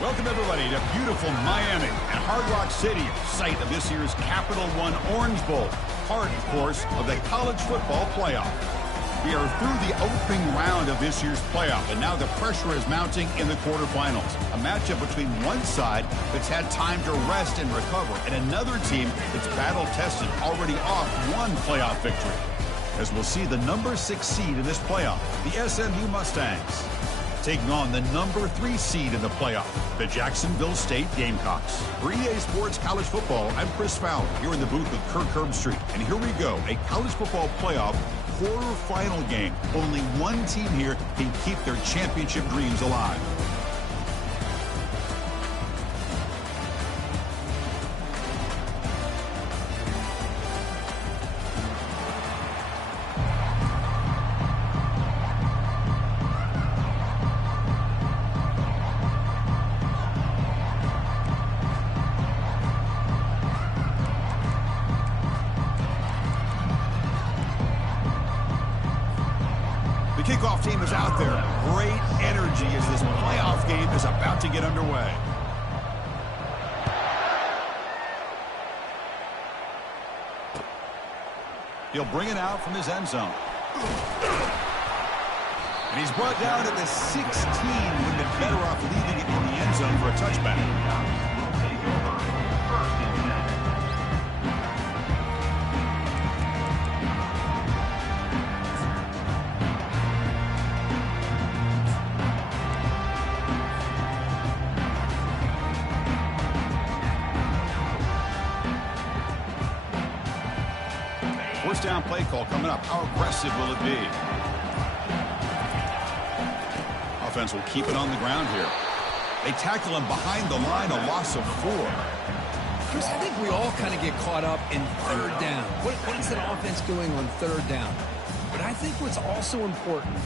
Welcome, everybody, to beautiful Miami and Hard Rock City, site of this year's Capital One Orange Bowl, part, of course, of the college football playoff. We are through the opening round of this year's playoff, and now the pressure is mounting in the quarterfinals. A matchup between one side that's had time to rest and recover, and another team that's battle-tested, already off one playoff victory. As we'll see the number 6 seed in this playoff, the SMU Mustangs, taking on the number 3 seed in the playoff, the Jacksonville State Gamecocks. For EA Sports College Football, I'm Chris Fowler, here in the booth with Kirk Herbstreit. And here we go, a college football playoff quarterfinal game. Only one team here can keep their championship dreams alive. The kickoff team is out there. Great energy as this playoff game is about to get underway. He'll bring it out from his end zone. And he's brought down at the 16. Would have been better off leaving it in the end zone for a touchback. First down play call coming up. How aggressive will it be? Offense will keep it on the ground here. They tackle him behind the line, a loss of 4. Chris, I think we all kind of get caught up in third down. What is that offense doing on third down? But I think what's also important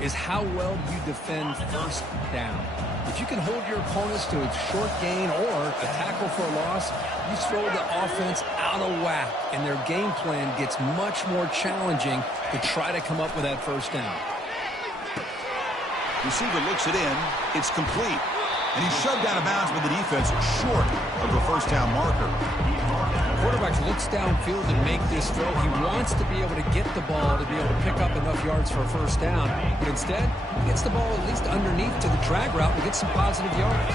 is how well you defend first down. If you can hold your opponents to a short gain or a tackle for a loss, you throw the offense out of whack, and their game plan gets much more challenging to try to come up with that first down. Receiver looks it in. It's complete. And he's shoved out of bounds with the defense short of the first down marker. The quarterback looks downfield to make this throw. He wants to be able to get the ball to be able to pick up enough yards for a first down. But instead, he gets the ball at least underneath to the drag route and gets some positive yards.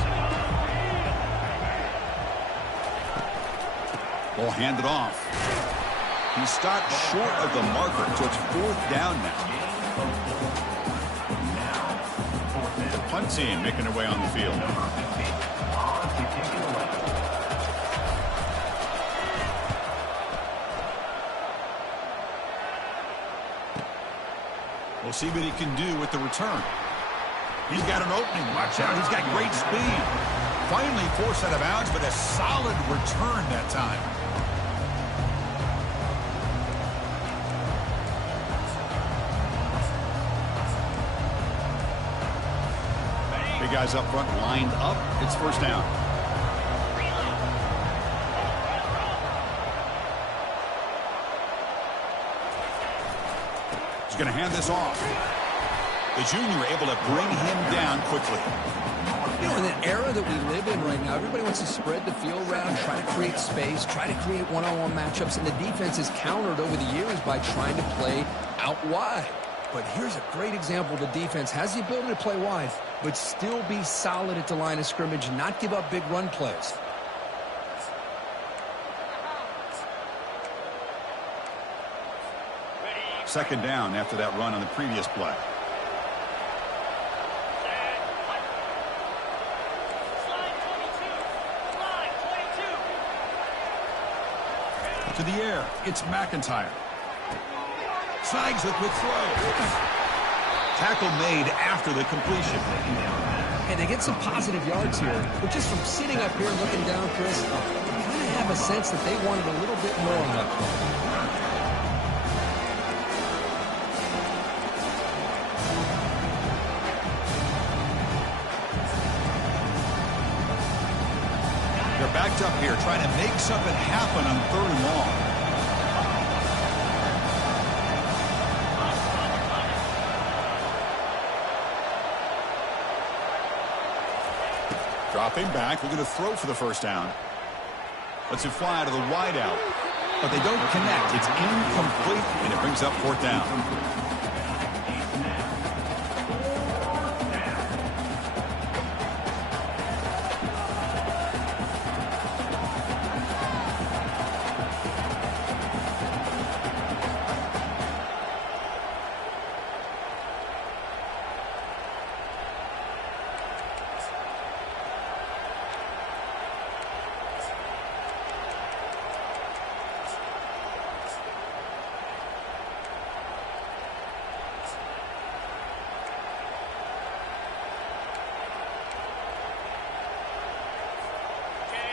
Ball handed off. He stopped short of the marker, so it's 4th down now. The punt team making their way on the field. We'll see what he can do with the return. He's got an opening. Watch out. He's got great speed. Finally forced out of bounds, but a solid return that time. Big guys up front lined up. It's first down. He's going to hand this off. The junior able to bring him down quickly. You know, in the era that we live in right now, everybody wants to spread the field around, try to create space, try to create one-on-one matchups, and the defense is countered over the years by trying to play out wide. But here's a great example. The defense has the ability to play wide, but still be solid at the line of scrimmage and not give up big run plays. Second down after that run on the previous play. To the air, it's McIntyre. Snags the quick throw. Tackle made after the completion. And they get some positive yards here, but just from sitting up here and looking down, Chris, you kind of have a sense that they wanted a little bit more on that play. They're backed up here trying to make something happen on 3rd and long. Dropping back, looking to throw for the first down. Lets it fly to the wideout. But they don't connect. It's incomplete, and it brings up fourth down.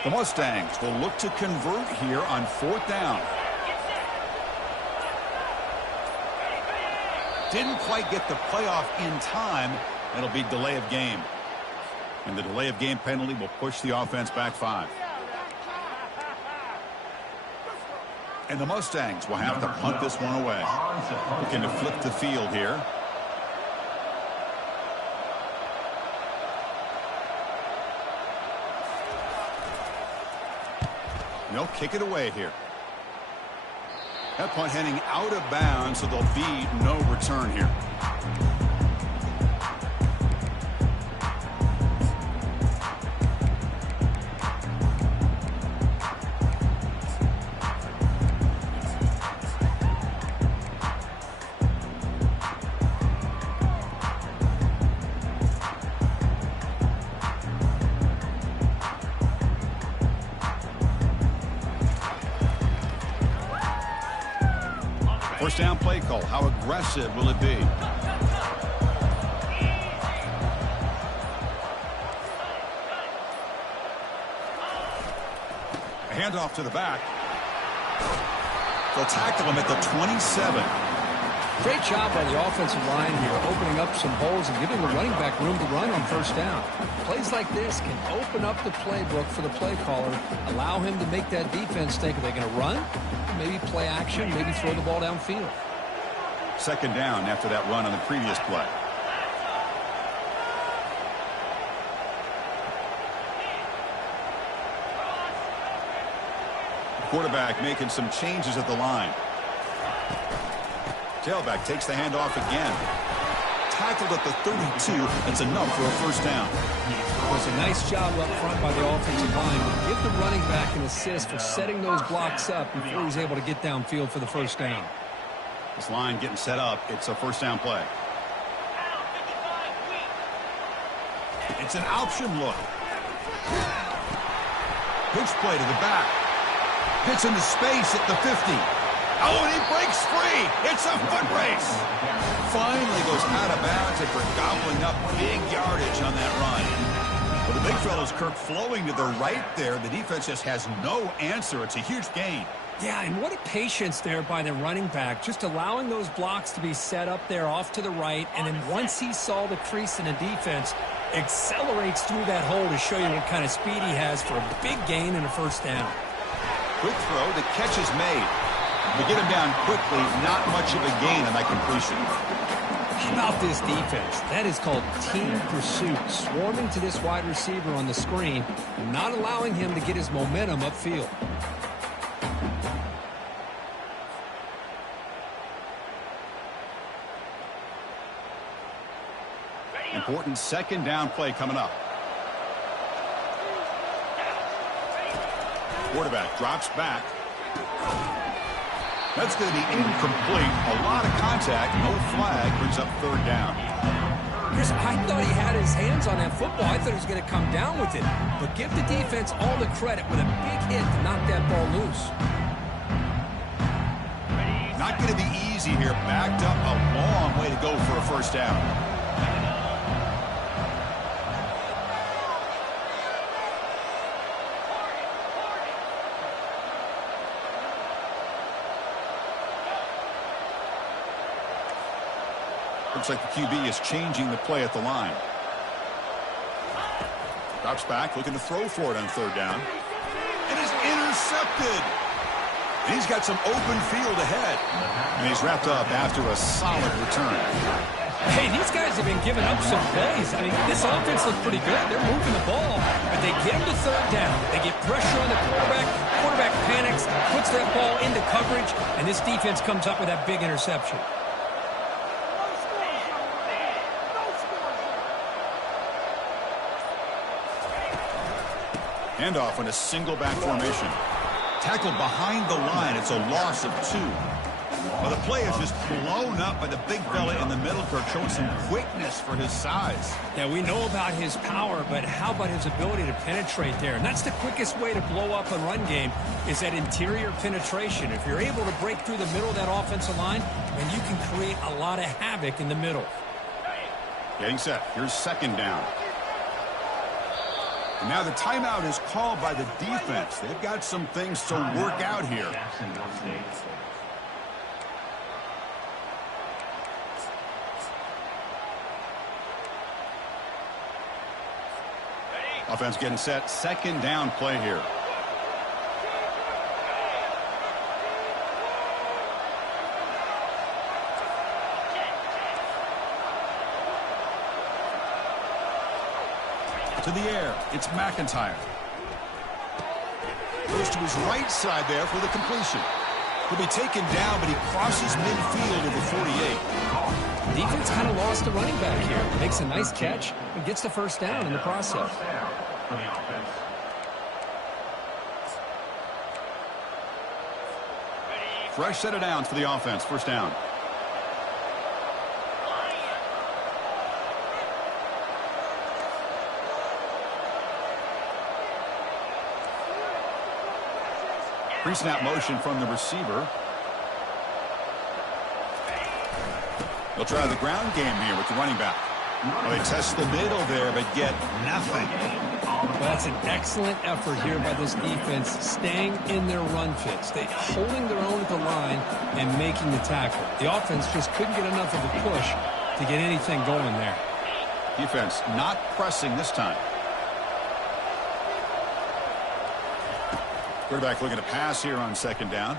The Mustangs will look to convert here on fourth down. Didn't quite get the playoff in time. It'll be delay of game. And the delay of game penalty will push the offense back 5. And the Mustangs will have to punt this one away. Looking to flip the field here. They'll kick it away here. That punt heading out of bounds, so there'll be no return here. First down play call. How aggressive will it be? A handoff to the back. They'll tackle him at the 27. Great job by the offensive line here, opening up some holes and giving the running back room to run on first down. Plays like this can open up the playbook for the play caller, allow him to make that defense think, are they going to run? Maybe play action, maybe throw the ball downfield. Second down after that run on the previous play. Quarterback making some changes at the line. Tailback takes the handoff again. Tackled at the 32. That's enough for a first down. It was a nice job up front by the offensive line. Give the running back an assist for setting those blocks up before he's able to get downfield for the first down. This line getting set up. It's a first down play. It's an option look. Pitch play to the back. Hits into space at the 50. Oh, and he breaks free. It's a foot race. Finally goes out of bounds after gobbling up big yardage on that run. Well, the big fellow's Kirk flowing to the right there. The defense just has no answer. It's a huge gain. Yeah, and what a patience there by the running back, just allowing those blocks to be set up there off to the right, and then once he saw the crease in the defense, accelerates through that hole to show you what kind of speed he has for a big gain and a first down. Quick throw, the catch is made. To get him down quickly, not much of a gain on that completion. How about this defense? That is called team pursuit, swarming to this wide receiver on the screen, not allowing him to get his momentum upfield. Important second down play coming up. Quarterback drops back. That's going to be incomplete. A lot of contact. No flag. Brings up third down. Chris, I thought he had his hands on that football. I thought he was going to come down with it. But give the defense all the credit with a big hit to knock that ball loose. Not going to be easy here. Backed up a long way to go for a first down. Looks like the QB is changing the play at the line. Drops back, looking to throw for it on third down. And is intercepted. And he's got some open field ahead. And he's wrapped up after a solid return. Hey, these guys have been giving up some plays. I mean, this offense looks pretty good. They're moving the ball, but they get them to third down. They get pressure on the quarterback. Quarterback panics, puts that ball into coverage, and this defense comes up with that big interception. Handoff on a single back formation. Tackled behind the line. It's a loss of 2. Well, the play is just blown up by the big fella in the middle, Kirk, showing some quickness for his size. Yeah, we know about his power, but how about his ability to penetrate there? And that's the quickest way to blow up a run game, is that interior penetration. If you're able to break through the middle of that offensive line, then you can create a lot of havoc in the middle. Getting set. Here's second down. And now the timeout is called by the defense. They've got some things to work out here. Offense getting set. Second down play here. To the air. It's McIntyre. Goes to his right side there for the completion. He'll be taken down, but he crosses midfield to the 48. Defense kind of lost a running back here. Makes a nice catch and gets the first down in the process. Fresh set of downs for the offense. First down. Pre-snap motion from the receiver. They'll try the ground game here with the running back. Well, they test the middle there, but get nothing. Well, that's an excellent effort here by this defense, staying in their run fits. They holding their own at the line and making the tackle. The offense just couldn't get enough of a push to get anything going there. Defense not pressing this time. Quarterback looking to pass here on second down.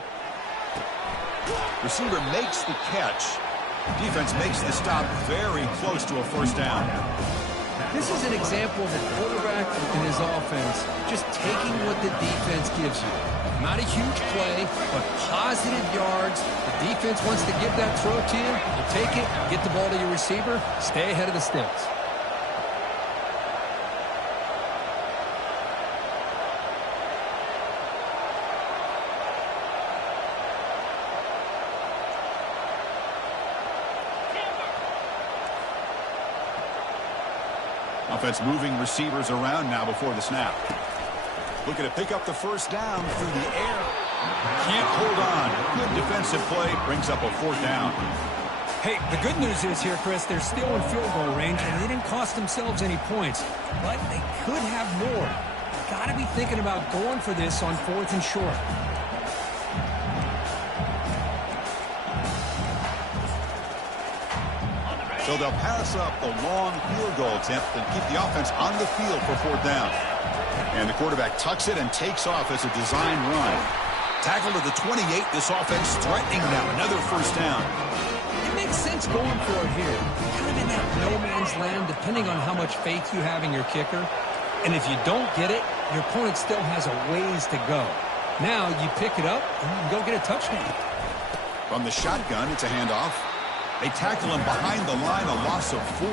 Receiver makes the catch. Defense makes the stop very close to a first down. This is an example of a quarterback and his offense just taking what the defense gives you. Not a huge play, but positive yards. The defense wants to give that throw to you. You take it, get the ball to your receiver, stay ahead of the sticks. Offense moving receivers around now before the snap. Looking to pick up the first down through the air. Can't hold on. Good defensive play. Brings up a fourth down. Hey, the good news is here, Chris, they're still in field goal range, and they didn't cost themselves any points. But they could have more. Got to be thinking about going for this on 4th and short. So they'll pass up the long field goal attempt and keep the offense on the field for fourth down. And the quarterback tucks it and takes off as a design run. Tackle to the 28. This offense threatening now. Another first down. It makes sense going for it here. Kind of in that no man's land, depending on how much faith you have in your kicker. And if you don't get it, your opponent still has a ways to go. Now you pick it up and you can go get a touchdown. From the shotgun, it's a handoff. They tackle him behind the line, a loss of 4.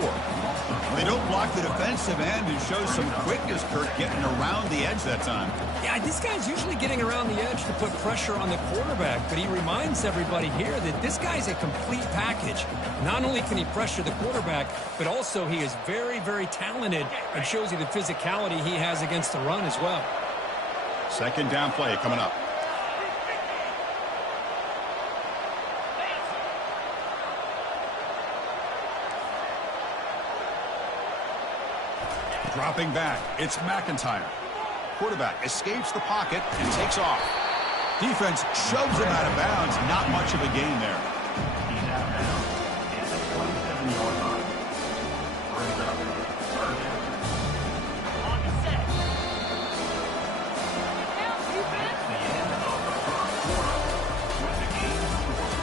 They don't block the defensive end and show some quickness, Kirk, getting around the edge that time. Yeah, this guy's usually getting around the edge to put pressure on the quarterback, but he reminds everybody here that this guy's a complete package. Not only can he pressure the quarterback, but also he is very, very talented and shows you the physicality he has against the run as well. Second down play coming up. Dropping back, it's McIntyre. Quarterback escapes the pocket and takes off. Defense shoves him out of bounds. Not much of a gain there. He's out now. It's a 27-yard line. Brings up third down. On the set. That's the end of the first quarter with the game score.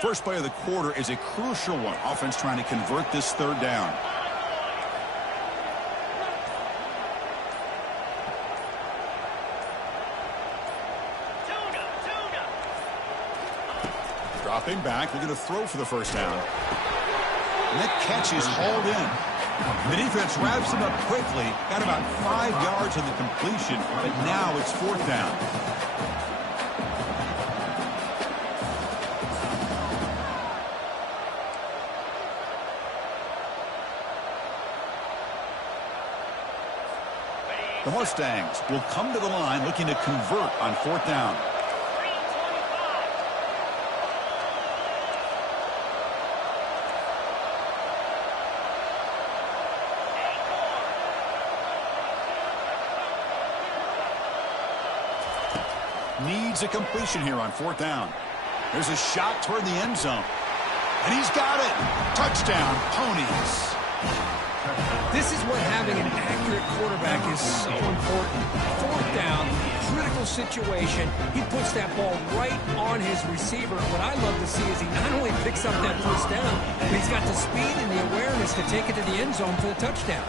First play of the quarter is a crucial one. Offense trying to convert this third down. Dropping back, looking to throw for the first down. And that catch is hauled in. The defense wraps him up quickly. Got about 5 yards on the completion, but now it's fourth down. The Mustangs will come to the line looking to convert on fourth down. Needs a completion here on fourth down. There's a shot toward the end zone. And he's got it. Touchdown, Ponies. This is what having an accurate quarterback is so important. Fourth down, critical situation. He puts that ball right on his receiver. What I love to see is he not only picks up that first down, but he's got the speed and the awareness to take it to the end zone for the touchdown.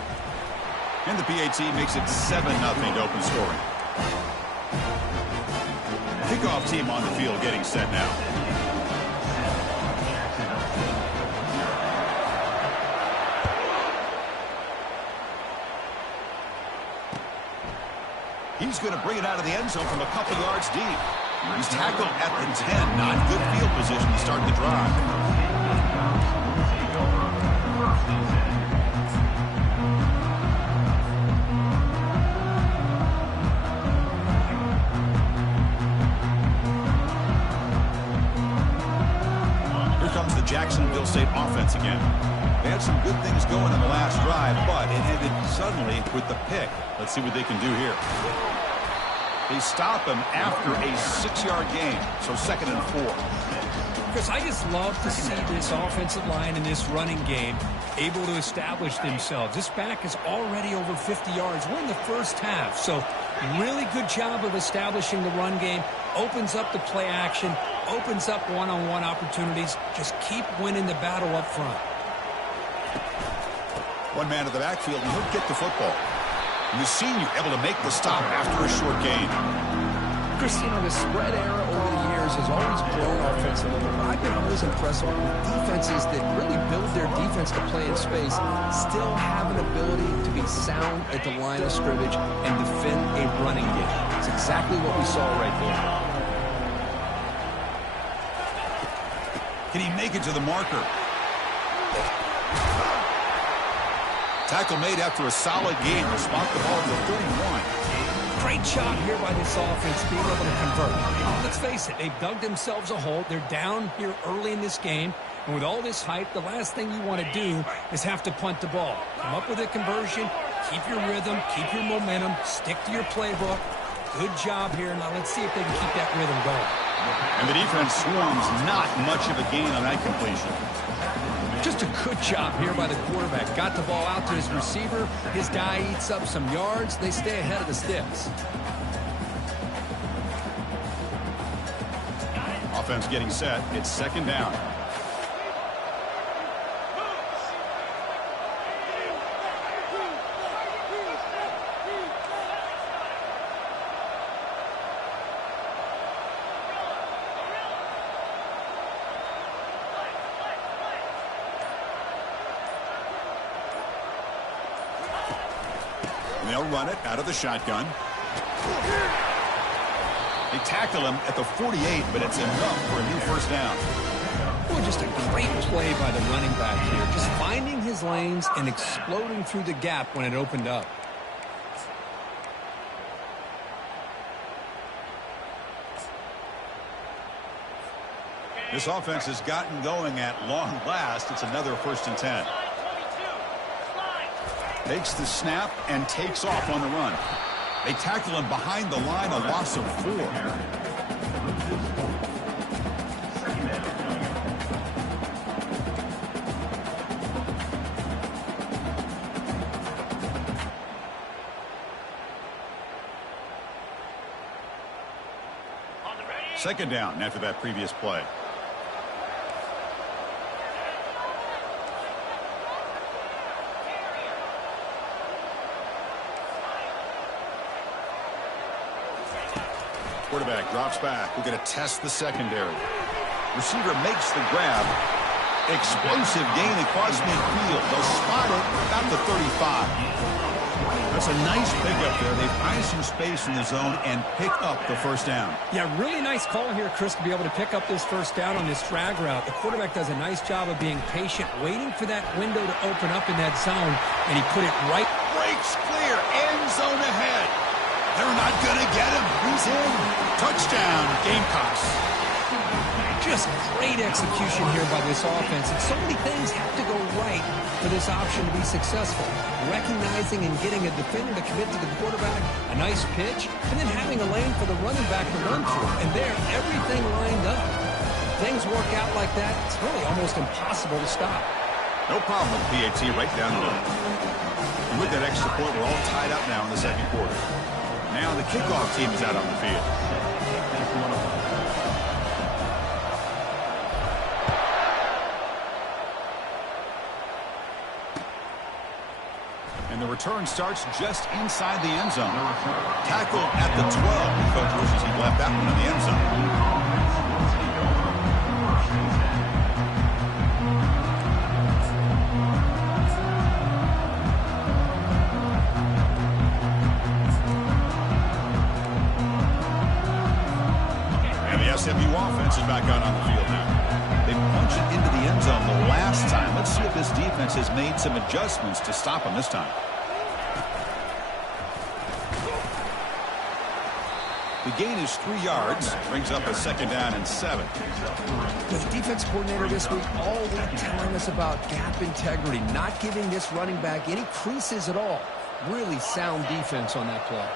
And the PAT makes it 7-0 to open scoring. Kickoff team on the field getting set now. He's going to bring it out of the end zone from a couple yards deep. He's tackled at the 10. Not good field position to start the drive. Jacksonville State offense again. They had some good things going in the last drive, but it ended suddenly with the pick. Let's see what they can do here. They stop him after a 6-yard gain, so 2nd and 4. Chris, I just love to see this offensive line in this running game able to establish themselves. This back is already over 50 yards. We're in the first half, so really good job of establishing the run game. Opens up the play action, opens up one-on-one opportunities. Just keep winning the battle up front. One man in the backfield, and he'll get the football. And the senior able to make the stop after a short gain. Chris, you know, the spread era over the years has always grown offensively. I've been always impressed with defenses that really build their defense to play in space, still have an ability to be sound at the line of scrimmage and defend a running game. It's exactly what we saw right there. Can he make it to the marker? Tackle made after a solid game. They'll spot the ball to the 31. Great job here by this offense being able to convert. Let's face it, they've dug themselves a hole. They're down here early in this game. And with all this hype, the last thing you want to do is have to punt the ball. Come up with a conversion, keep your rhythm, keep your momentum, stick to your playbook. Good job here. Now let's see if they can keep that rhythm going. And the defense swarms not much of a gain on that completion. Just a good job here by the quarterback. Got the ball out to his receiver. His guy eats up some yards. They stay ahead of the sticks. Offense getting set. It's 2nd down. They'll run it out of the shotgun. They tackle him at the 48, but it's enough for a new first down. Boy, just a great play by the running back here. Just finding his lanes and exploding through the gap when it opened up. This offense has gotten going at long last. It's another 1st and 10. Takes the snap and takes off on the run. They tackle him behind the line, a loss of 4. Second down after that previous play. Quarterback drops back. We're going to test the secondary. Receiver makes the grab. Explosive gain across midfield. They'll spot it about the 35. That's a nice pickup there. They find some space in the zone and pick up the first down. Yeah, really nice call here, Chris, to be able to pick up this first down on this drag route. The quarterback does a nice job of being patient, waiting for that window to open up in that zone, and he put it right. Breaks clear. End zone ahead. They're not going to get him. He's in. Touchdown, Gamecocks. Just great execution here by this offense. And so many things have to go right for this option to be successful. Recognizing and getting a defender to commit to the quarterback, a nice pitch, and then having a lane for the running back to run through. And there, everything lined up. Things work out like that, it's really almost impossible to stop. No problem with PAT right down the middle. And with that extra point, we're all tied up now in the second quarter. Now the kickoff team is out on the field. And the return starts just inside the end zone. Tackle at the 12. Coach wishes he'd left that one in the end zone. And the SMU offense is back out on the field now. They punch it into the end zone the last time. Let's see if this defense has made some adjustments to stop them this time. The gain is 3 yards. Brings up a second down and 7. The defense coordinator this week all week telling us about gap integrity, not giving this running back any creases at all. Really sound defense on that play.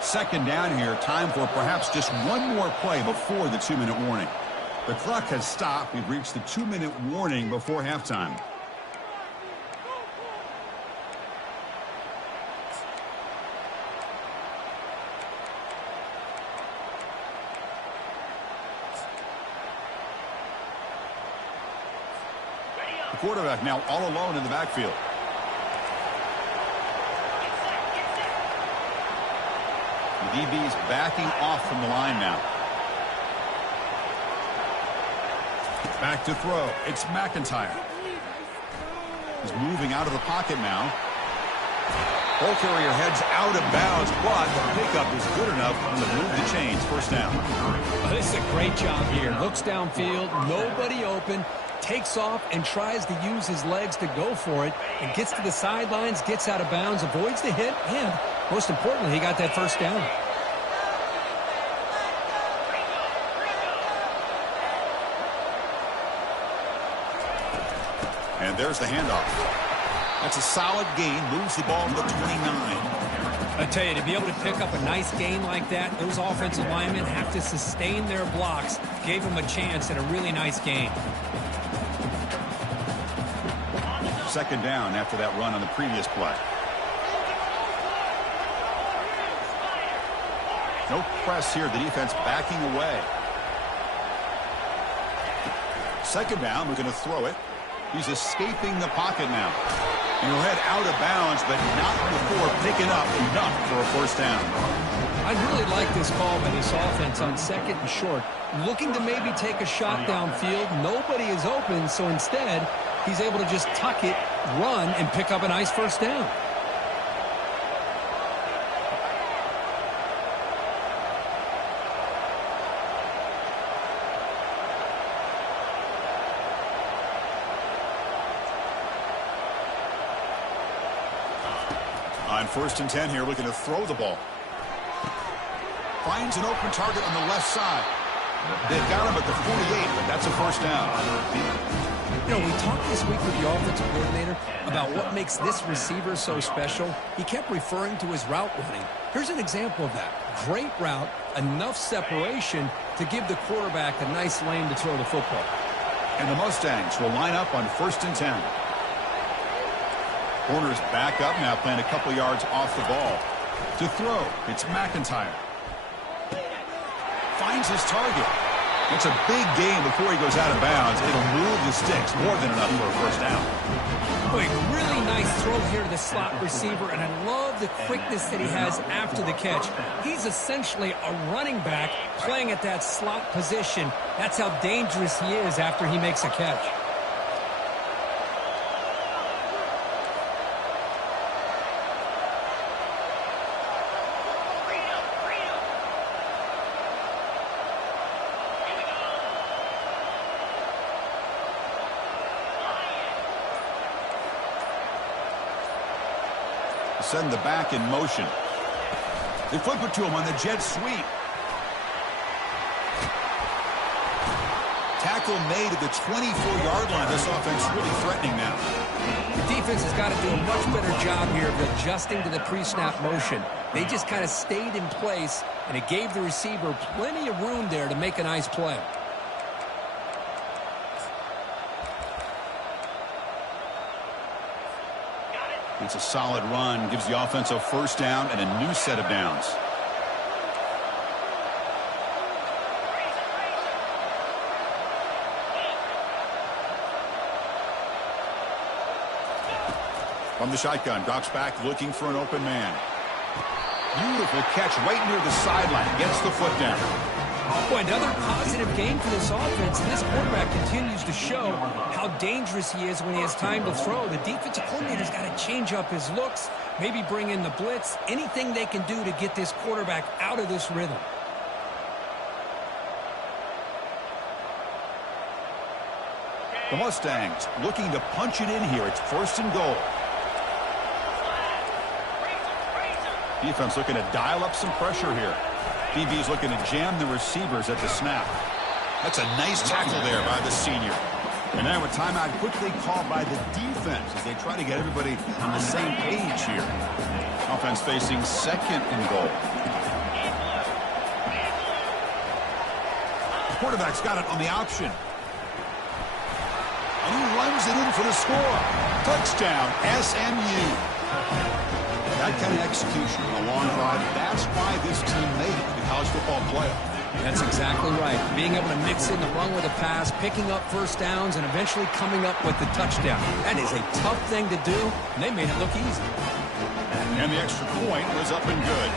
Second down here. Time for perhaps just one more play before the 2-minute warning. The clock has stopped. We've reached the 2-minute warning before halftime. The quarterback now all alone in the backfield. The DB's backing off from the line now. Back to throw. It's McIntyre. He's moving out of the pocket now. Ball carrier heads out of bounds, but the pickup is good enough to move the chains. First down. This is a great job here. Looks downfield, nobody open, takes off and tries to use his legs to go for it, and gets to the sidelines, gets out of bounds, avoids the hit, and most importantly, he got that first down. And there's the handoff. That's a solid gain. Moves the ball to the 29. I tell you, to be able to pick up a nice gain like that, those offensive linemen have to sustain their blocks. Gave him a chance at a really nice gain. Second down after that run on the previous play. No press here. The defense backing away. Second down. We're going to throw it. He's escaping the pocket now. And he'll head out of bounds, but not before picking up enough for a first down. I really like this call by this offense on second and short. Looking to maybe take a shot downfield. Nobody is open, so instead, he's able to just tuck it, run, and pick up a nice first down. On 1st and 10 here, looking to throw the ball. Finds an open target on the left side. They've got him at the 48, but that's a first down. You know, we talked this week with the offensive coordinator about what makes this receiver so special. He kept referring to his route running. Here's an example of that. Great route, enough separation to give the quarterback a nice lane to throw the football. And the Mustangs will line up on 1st and 10. Corners back up now, playing a couple yards off the ball. To throw, it's McIntyre. Finds his target. It's a big gain before he goes out of bounds. It'll move the sticks more than enough for a first down. Boy, really nice throw here to the slot receiver, and I love the quickness that he has after the catch. He's essentially a running back playing at that slot position. That's how dangerous he is after he makes a catch. Send the back in motion. They flip it to him on the jet sweep. Tackle made at the 24-yard line. This offense really threatening now. The defense has got to do a much better job here of adjusting to the pre-snap motion. They just kind of stayed in place, and it gave the receiver plenty of room there to make a nice play. It's a solid run, gives the offense a first down and a new set of downs. From the shotgun, drops back looking for an open man. Beautiful catch right near the sideline. Gets the foot down. Boy, another positive game for this offense, and this quarterback continues to show how dangerous he is when he has time to throw. The defensive coordinator's got to change up his looks, maybe bring in the blitz, anything they can do to get this quarterback out of this rhythm. The Mustangs looking to punch it in here. It's first and goal. Defense looking to dial up some pressure here. DB's looking to jam the receivers at the snap. That's a nice tackle there by the senior. And now a timeout quickly called by the defense as they try to get everybody on the same page here. Offense facing second and goal. The quarterback's got it on the option. And he runs it in for the score. Touchdown, SMU. That kind of execution on a long drive, that's why this team made it to the college football playoff. That's exactly right. Being able to mix in the run with a pass, picking up first downs, and eventually coming up with the touchdown. That is a tough thing to do, and they made it look easy. And the extra point was up and good.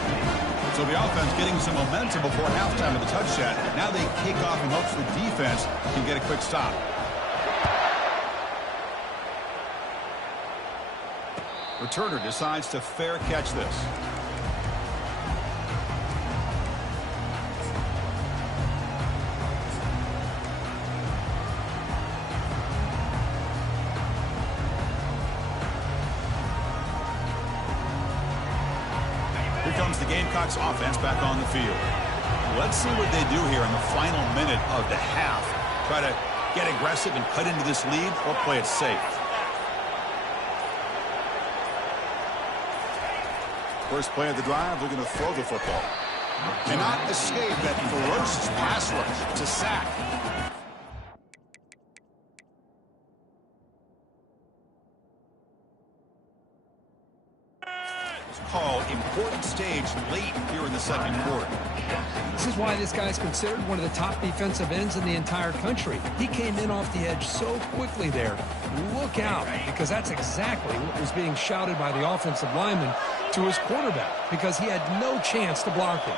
So the offense getting some momentum before halftime of the touchdown. Now they kick off in hopes the defense can get a quick stop. Returner decides to fair catch this. Here comes the Gamecocks offense back on the field. Let's see what they do here in the final minute of the half. Try to get aggressive and cut into this lead or play it safe. First play of the drive, looking to throw the football. Cannot escape that ferocious pass rush. It's a sack. It's called important stage late here in the second quarter. This is why this guy's considered one of the top defensive ends in the entire country. He came in off the edge so quickly there. Look out, because that's exactly what was being shouted by the offensive lineman to his quarterback, because he had no chance to block him.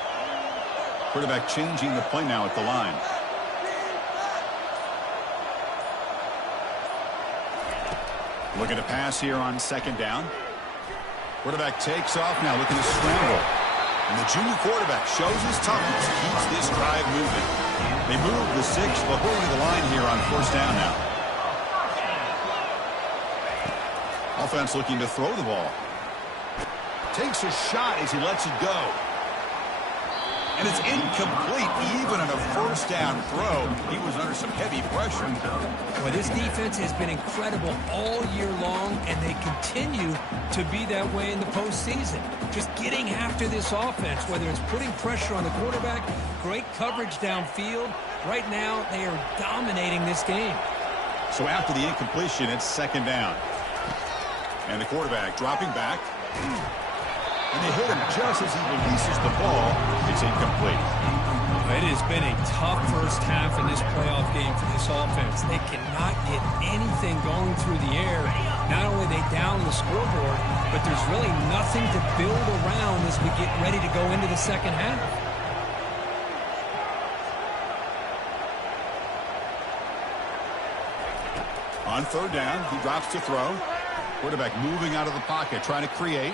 Quarterback changing the play now at the line. Looking to pass here on second down. Quarterback takes off now, looking to scramble. And the junior quarterback shows his toughness, keeps this drive moving. They move the 6 before the line here on first down now. Offense looking to throw the ball. Takes a shot as he lets it go. And it's incomplete. Even on a first down throw, he was under some heavy pressure. Well, this defense has been incredible all year long, and they continue to be that way in the postseason. Just getting after this offense, whether it's putting pressure on the quarterback, great coverage downfield. Right now, they are dominating this game. So after the incompletion, it's second down. And the quarterback dropping back. And they hit him just as he releases the ball. It's incomplete. It has been a tough first half in this playoff game for this offense. They cannot get anything going through the air. Not only are they down the scoreboard, but there's really nothing to build around as we get ready to go into the second half. On third down, he drops to throw. Quarterback moving out of the pocket, trying to create.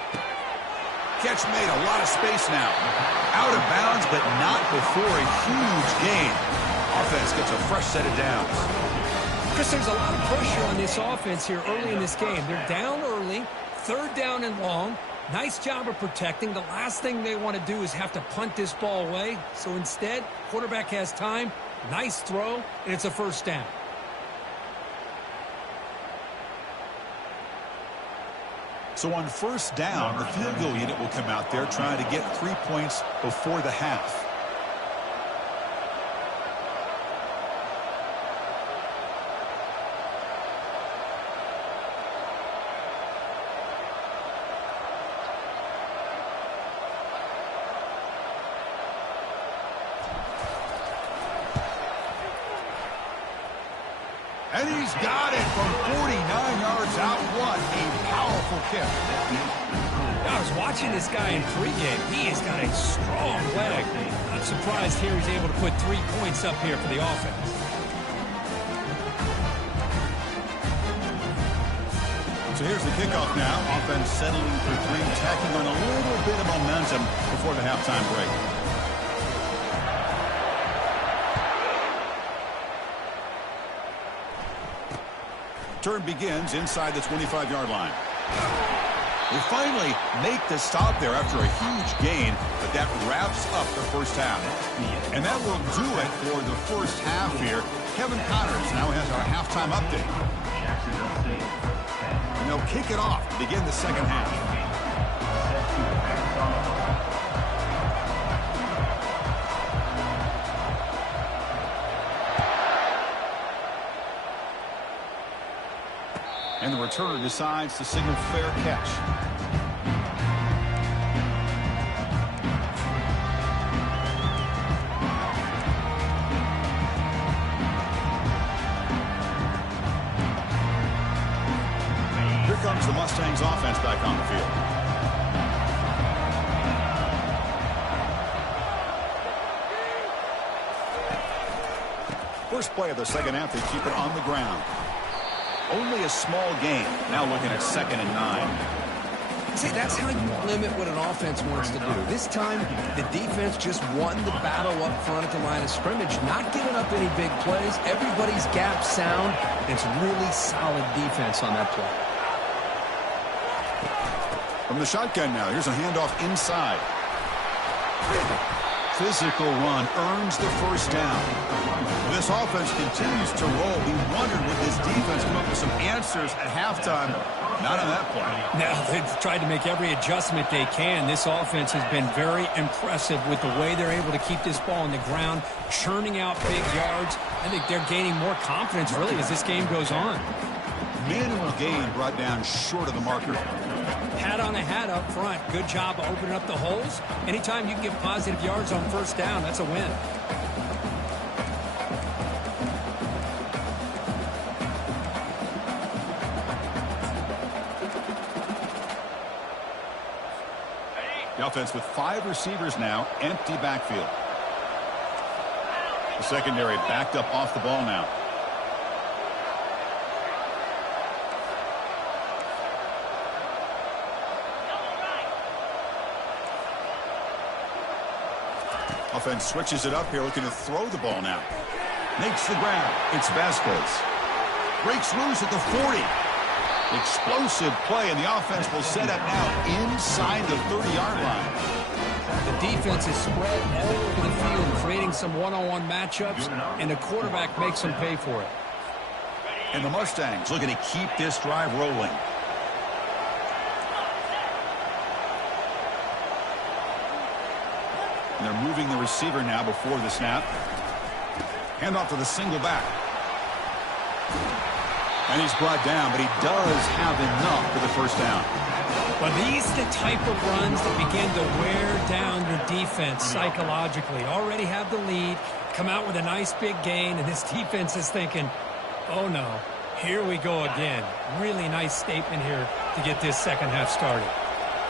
Catch made, a lot of space now. Out of bounds, but not before a huge gain. Offense gets a fresh set of downs. Chris, there's a lot of pressure on this offense here early in this game. They're down early, third down and long. Nice job of protecting. The last thing they want to do is have to punt this ball away. So instead, quarterback has time, nice throw, and it's a first down. So on first down, the field goal unit will come out there trying to get 3 points before the half. And he's got it from 49 yards out. What a powerful kick. I was watching this guy in pregame. He has got a strong leg. I'm surprised here he's able to put 3 points up here for the offense. So here's the kickoff now. Offense settling for three, tacking on a little bit of momentum before the halftime break. Turn begins inside the 25-yard line. They finally make the stop there after a huge gain, but that wraps up the first half. And that will do it for the first half here. Kevin Connors now has our halftime update. And they'll kick it off to begin the second half. And the returner decides to signal fair catch. Here comes the Mustangs offense back on the field. First play of the second half, they keep it on the ground. Only a small gain. Now looking at 2nd and 9. See, that's how you limit what an offense wants to do. This time, the defense just won the battle up front at the line of scrimmage, not giving up any big plays. Everybody's gap sound. It's really solid defense on that play. From the shotgun now, here's a handoff inside. Physical run earns the first down. This offense continues to roll. We wondered would this defense come up with some answers at halftime. Not on that play. Now, they've tried to make every adjustment they can. This offense has been very impressive with the way they're able to keep this ball on the ground, churning out big yards. I think they're gaining more confidence, really, as this game goes on. Minimal gain brought down short of the marker. Hat on a hat up front. Good job of opening up the holes. Anytime you can get positive yards on first down, that's a win. The offense with 5 receivers now, empty backfield. The secondary backed up off the ball now. Offense switches it up here, looking to throw the ball now. Makes the grab. It's Vasquez. Breaks loose at the 40. Explosive play, and the offense will set up now inside the 30-yard line. The defense is spread all over the field, creating some one-on-one matchups, and the quarterback makes them pay for it. And the Mustangs looking to keep this drive rolling. And they're moving the receiver now before the snap. Hand off to the single back. And he's brought down, but he does have enough for the first down. Well, these are the type of runs that begin to wear down your defense psychologically. Already have the lead, come out with a nice big gain, and this defense is thinking, oh no, here we go again. Really nice statement here to get this second half started.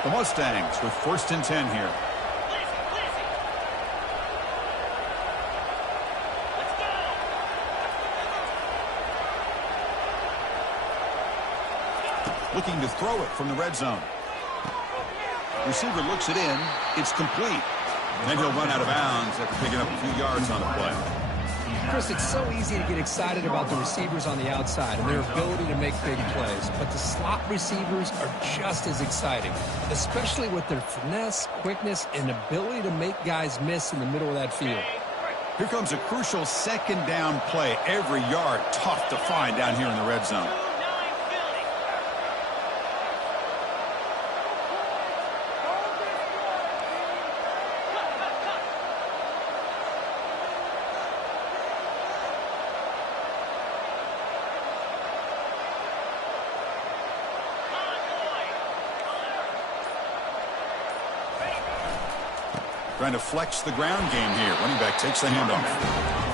The Mustangs with 1st and 10 here. Looking to throw it from the red zone. Receiver looks it in. It's complete. Then he'll run out of bounds after picking up a few yards on the play. Chris, it's so easy to get excited about the receivers on the outside and their ability to make big plays. But the slot receivers are just as exciting, especially with their finesse, quickness, and ability to make guys miss in the middle of that field. Here comes a crucial 2nd down play. Every yard tough to find down here in the red zone. Trying to flex the ground game here. Running back takes the handoff.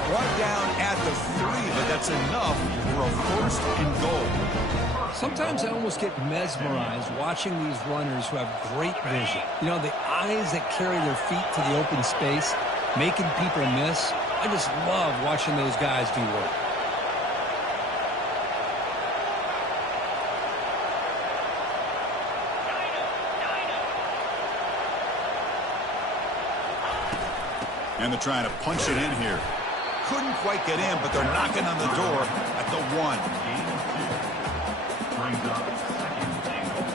Brought down at the 3, but that's enough for a 1st and goal. Sometimes I almost get mesmerized watching these runners who have great vision. You know, the eyes that carry their feet to the open space, making people miss. I just love watching those guys do work. And they're trying to punch it in here. Couldn't quite get in, but they're knocking on the door at the 1. Brings up 2nd and goal.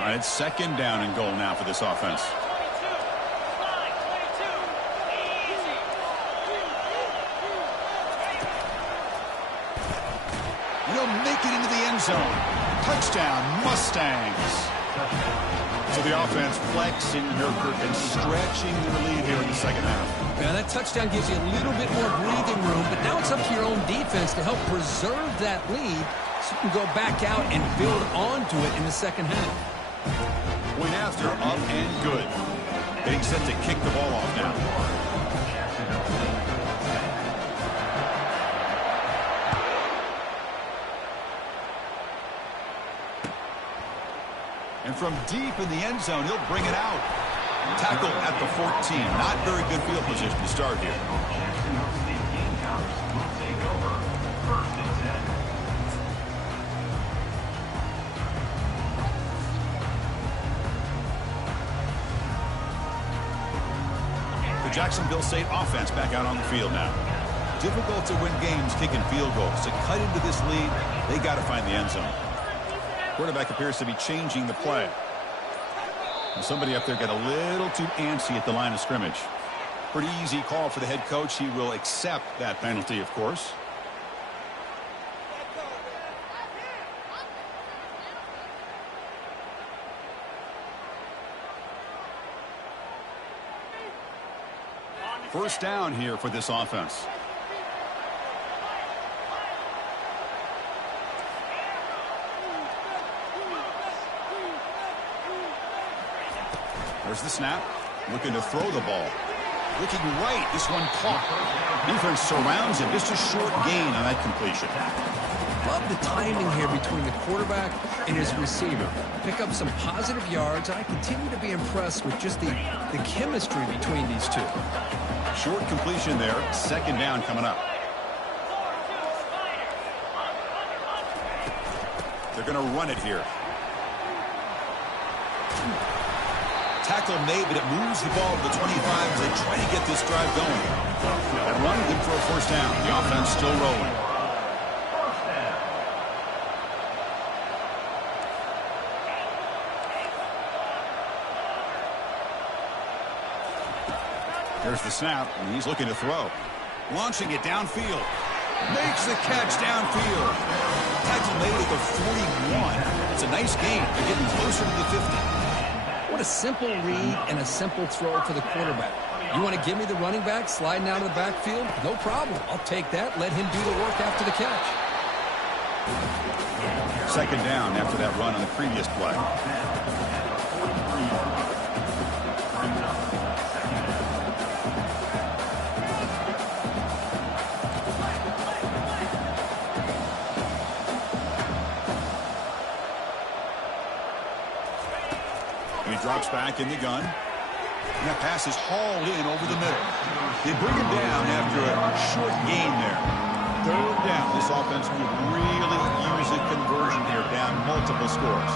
All right, 2nd down and goal now for this offense. Make it into the end zone. Touchdown, Mustangs. So the offense flexing and stretching their lead here in the second half. Yeah, that touchdown gives you a little bit more breathing room, but now it's up to your own defense to help preserve that lead so you can go back out and build onto it in the second half. Point after, up and good. Getting set to kick the ball off now. And from deep in the end zone, he'll bring it out. Tackle at the 14. Not very good field position to start here. The Jacksonville State offense back out on the field now. Difficult to win games kicking field goals. To cut into this lead, they got to find the end zone. Quarterback appears to be changing the play. And somebody up there got a little too antsy at the line of scrimmage. Pretty easy call for the head coach. He will accept that penalty, of course. First down here for this offense. There's the snap. Looking to throw the ball. Looking right. This one caught. Defense surrounds him. Just a short gain on that completion. Love the timing here between the quarterback and his receiver. Pick up some positive yards, and I continue to be impressed with just the chemistry between these two. Short completion there. Second down coming up. They're going to run it here. Tackle made, but it moves the ball to the 25 as they try to get this drive going. That run good for a first down. The offense still rolling. There's the snap, and he's looking to throw. Launching it downfield. Makes the catch downfield. Tackle made at the 41. It's a nice gain. They're getting closer to the 50. What a simple read and a simple throw for the quarterback. You want to give me the running back sliding out of the backfield? No problem. I'll take that. Let him do the work after the catch. Second down after that run on the previous play. And he drops back in the gun. And that pass is hauled in over the middle. They bring him down after a short gain there. Third down. This offense could really use a conversion here, down multiple scores.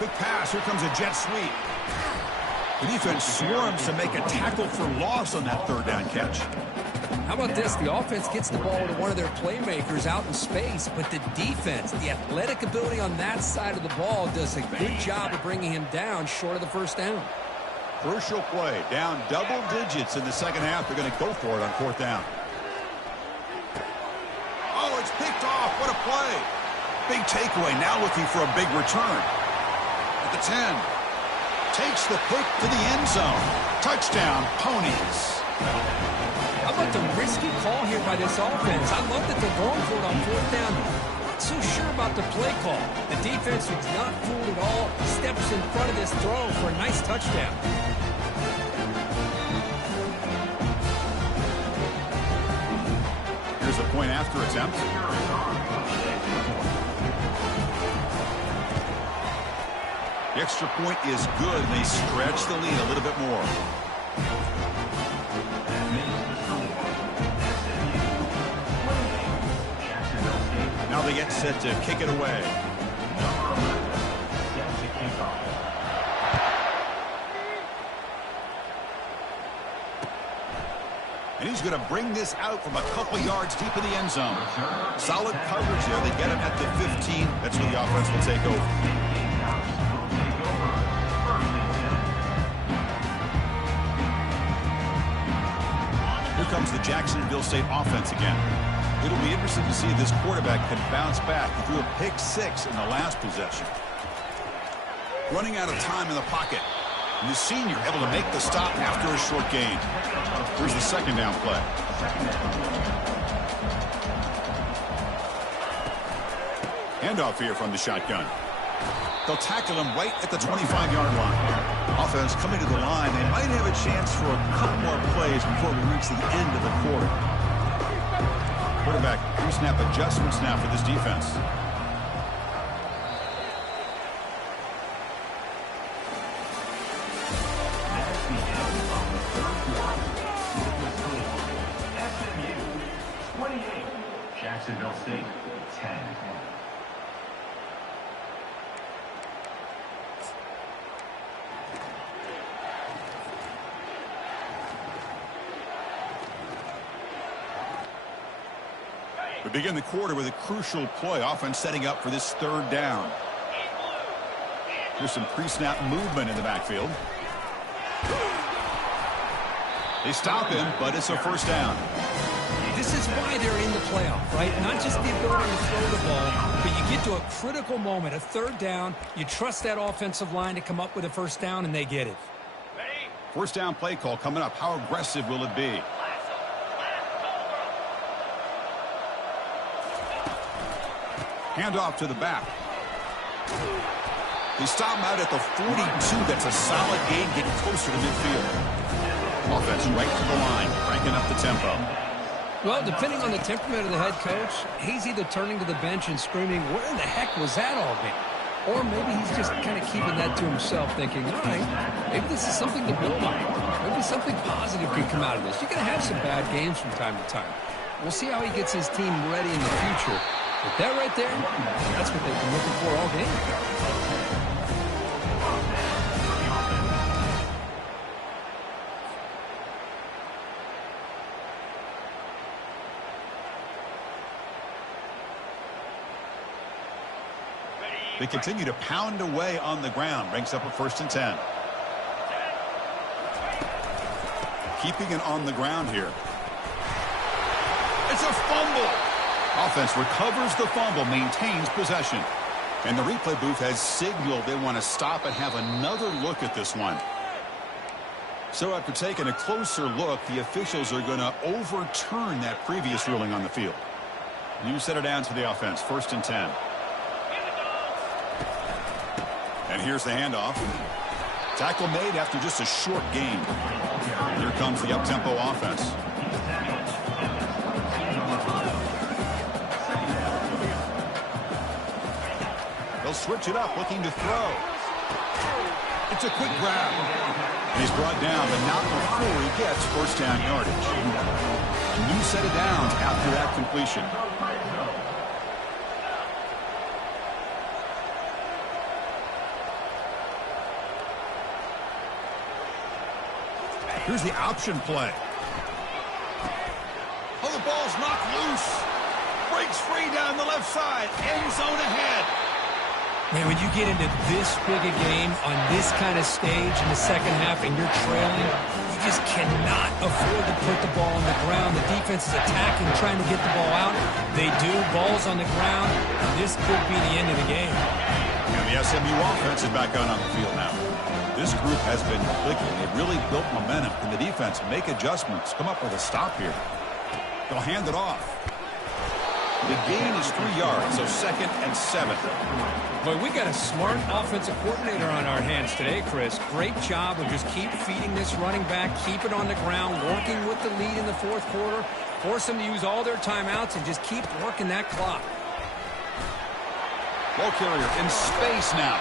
Big pass. Here comes a jet sweep. The defense swarms to make a tackle for loss on that third down catch. How about this? The offense gets the ball to one of their playmakers out in space, but the defense, the athletic ability on that side of the ball does a good job of bringing him down short of the first down. Crucial play. Down double digits in the second half. They're going to go for it on fourth down. Oh, it's picked off. What a play. Big takeaway. Now looking for a big return. At the 10. Takes the pick to the end zone. Touchdown, Ponies. How about the risky call here by this offense? I love that they're going for it on fourth down. Not so sure about the play call. The defense was not fooled at all. Steps in front of this throw for a nice touchdown. Here's the point after attempt. The extra point is good, and they stretch the lead a little bit more. Now they get set to kick it away. And he's going to bring this out from a couple yards deep in the end zone. Solid coverage there. They get him at the 15. That's where the offense will take over. Here comes the Jacksonville State offense again. It'll be interesting to see if this quarterback can bounce back. He threw a pick 6 in the last possession. Running out of time in the pocket. And the senior able to make the stop after a short gain. Here's the second down play. Handoff here from the shotgun. They'll tackle him right at the 25-yard line. Offense coming to the line. They might have a chance for a couple more plays before we reach the end of the quarter. Quarterback pre-snap adjustments now for this defense. SMU 28, Jacksonville State 10. We begin the quarter with a crucial play. Offense setting up for this third down. There's some pre-snap movement in the backfield. They stop him, but it's a first down. This is why they're in the playoff, right? Not just the ability to throw the ball, but you get to a critical moment, a third down. You trust that offensive line to come up with a first down, and they get it. First down play call coming up. How aggressive will it be? Handoff to the back. They stop him out at the 42. That's a solid gain, getting closer to midfield. Offense right to the line, cranking up the tempo. Well, depending on the temperament of the head coach, he's either turning to the bench and screaming, where the heck was that all game? Or maybe he's just kind of keeping that to himself, thinking, all right, maybe this is something to build on. Maybe something positive could come out of this. You're going to have some bad games from time to time. We'll see how he gets his team ready in the future. But that right there, that's what they've been looking for all game. They continue to pound away on the ground. Brings up a 1st and 10. Keeping it on the ground here. It's a fumble. Offense recovers the fumble, maintains possession. And the replay booth has signaled they want to stop and have another look at this one. So after taking a closer look, the officials are going to overturn that previous ruling on the field. New set it down to the offense. 1st and 10. And here's the handoff. Tackle made after just a short gain. Here comes the up-tempo offense. They'll switch it up, looking to throw. It's a quick grab. And he's brought down, but not before he gets 1st down yardage. A new set of downs after that completion. Here's the option play. Oh, the ball's knocked loose. Breaks free down the left side. End zone ahead. Man, when you get into this big a game on this kind of stage in the second half and you're trailing, you just cannot afford to put the ball on the ground. The defense is attacking, trying to get the ball out. They do. Ball's on the ground. This could be the end of the game. And the SMU offense is back on the field now. This group has been clicking. They've really built momentum. Can the defense make adjustments? Come up with a stop here. They'll hand it off. The gain is 3 yards, so 2nd and 7. Boy, we got a smart offensive coordinator on our hands today, Chris. Great job of just keep feeding this running back, keep it on the ground, working with the lead in the 4th quarter, force them to use all their timeouts, and just keep working that clock. Ball carrier in space now.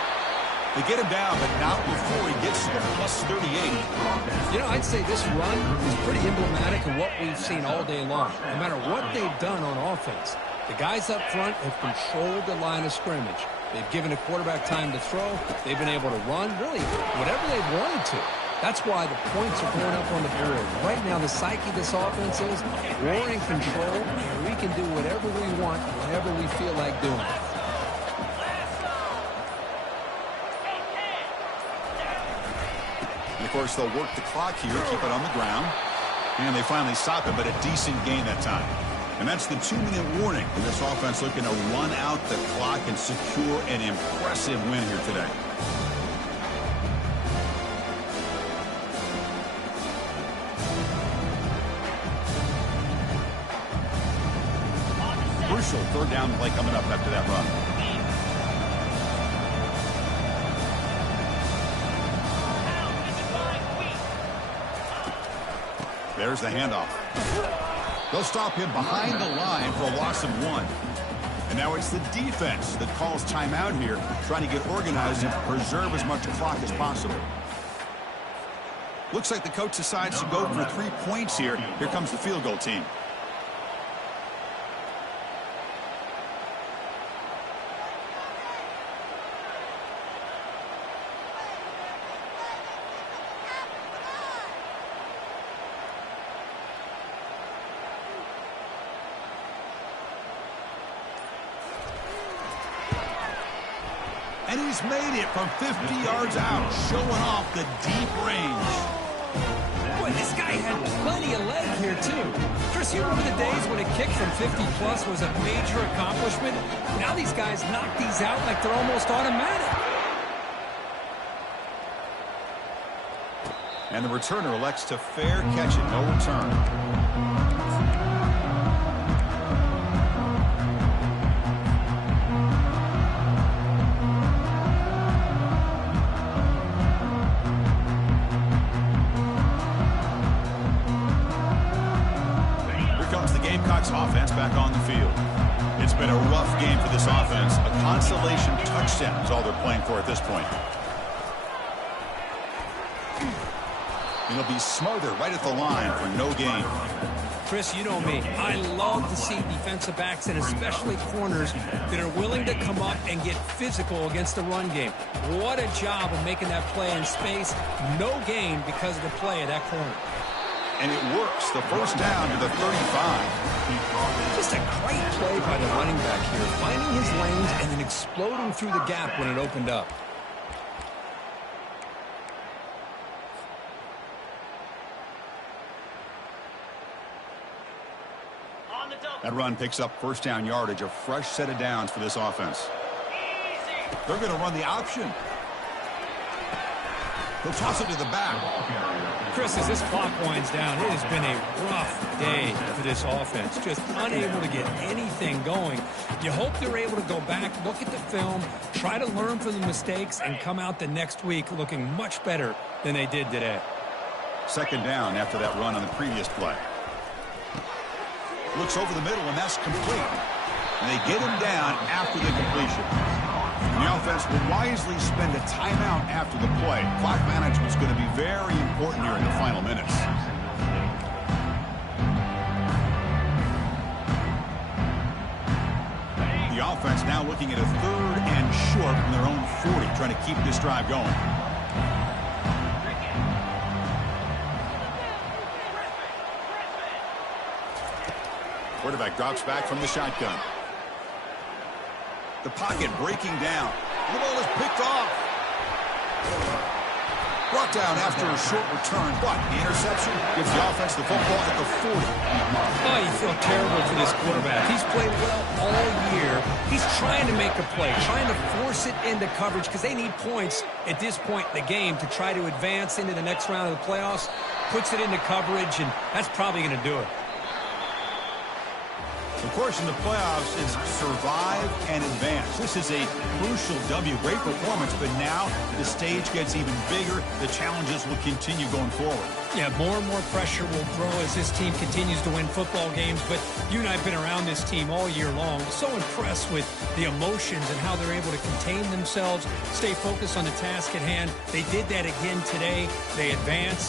They get him down, but not before he gets to the plus 38. You know, I'd say this run is pretty emblematic of what we've seen all day long. No matter what they've done on offense, the guys up front have controlled the line of scrimmage. They've given the quarterback time to throw. They've been able to run, really, whatever they've wanted to. That's why the points are going up on the board. Right now, the psyche of this offense is we're in control, and we can do whatever we want, whenever we feel like doing it. And of course, they'll work the clock here, keep it on the ground. And they finally stop it, but a decent gain that time. And that's the 2-minute warning. And this offense looking to run out the clock and secure an impressive win here today. Crucial 3rd down play coming up after that run. There's the handoff. They'll stop him behind the line for a loss of 1. And now it's the defense that calls timeout here, trying to get organized and preserve as much clock as possible. Looks like the coach decides to go for 3 points here. Here comes the field goal team. And he's made it from 50 yards out, showing off the deep range. Boy, this guy had plenty of leg here, too. Chris, you remember the days when a kick from 50-plus was a major accomplishment? Now these guys knock these out like they're almost automatic. And the returner elects to fair catch it, no return. Offense back on the field. It's been a rough game for this offense. A consolation touchdown is all they're playing for at this point. And he'll be smothered right at the line for no gain. Chris, you know me. I love to see defensive backs and especially corners that are willing to come up and get physical against the run game. What a job of making that play in space. No gain because of the play of that corner. And it works. The first down to the 35. Just a great play by the running back here, finding his lanes and then exploding through the gap when it opened up. That run picks up first down yardage, a fresh set of downs for this offense. They're going to run the option. They'll toss it to the back. Chris, as this clock winds down, it has been a rough day for this offense. Just unable to get anything going. You hope they're able to go back, look at the film, try to learn from the mistakes, and come out the next week looking much better than they did today. Second down after that run on the previous play. Looks over the middle, and that's complete. And they get him down after the completion. And the offense will wisely spend a timeout after the play. Clock management is going to be very important here in the final minutes. The offense now looking at a third and short from their own 40, trying to keep this drive going. Quarterback drops back from the shotgun. The pocket breaking down. The ball is picked off. Brought down after a short return, but the interception gives the offense the football at the 40. Oh, you feel terrible for this quarterback. He's played well all year. He's trying to make a play, trying to force it into coverage because they need points at this point in the game to try to advance into the next round of the playoffs. Puts it into coverage, and that's probably going to do it. Of course, in the playoffs, it's survive and advance. This is a crucial W. Great performance, but now the stage gets even bigger. The challenges will continue going forward. Yeah, more and more pressure will grow as this team continues to win football games. But you and I have been around this team all year long. So impressed with the emotions and how they're able to contain themselves, stay focused on the task at hand. They did that again today. They advance.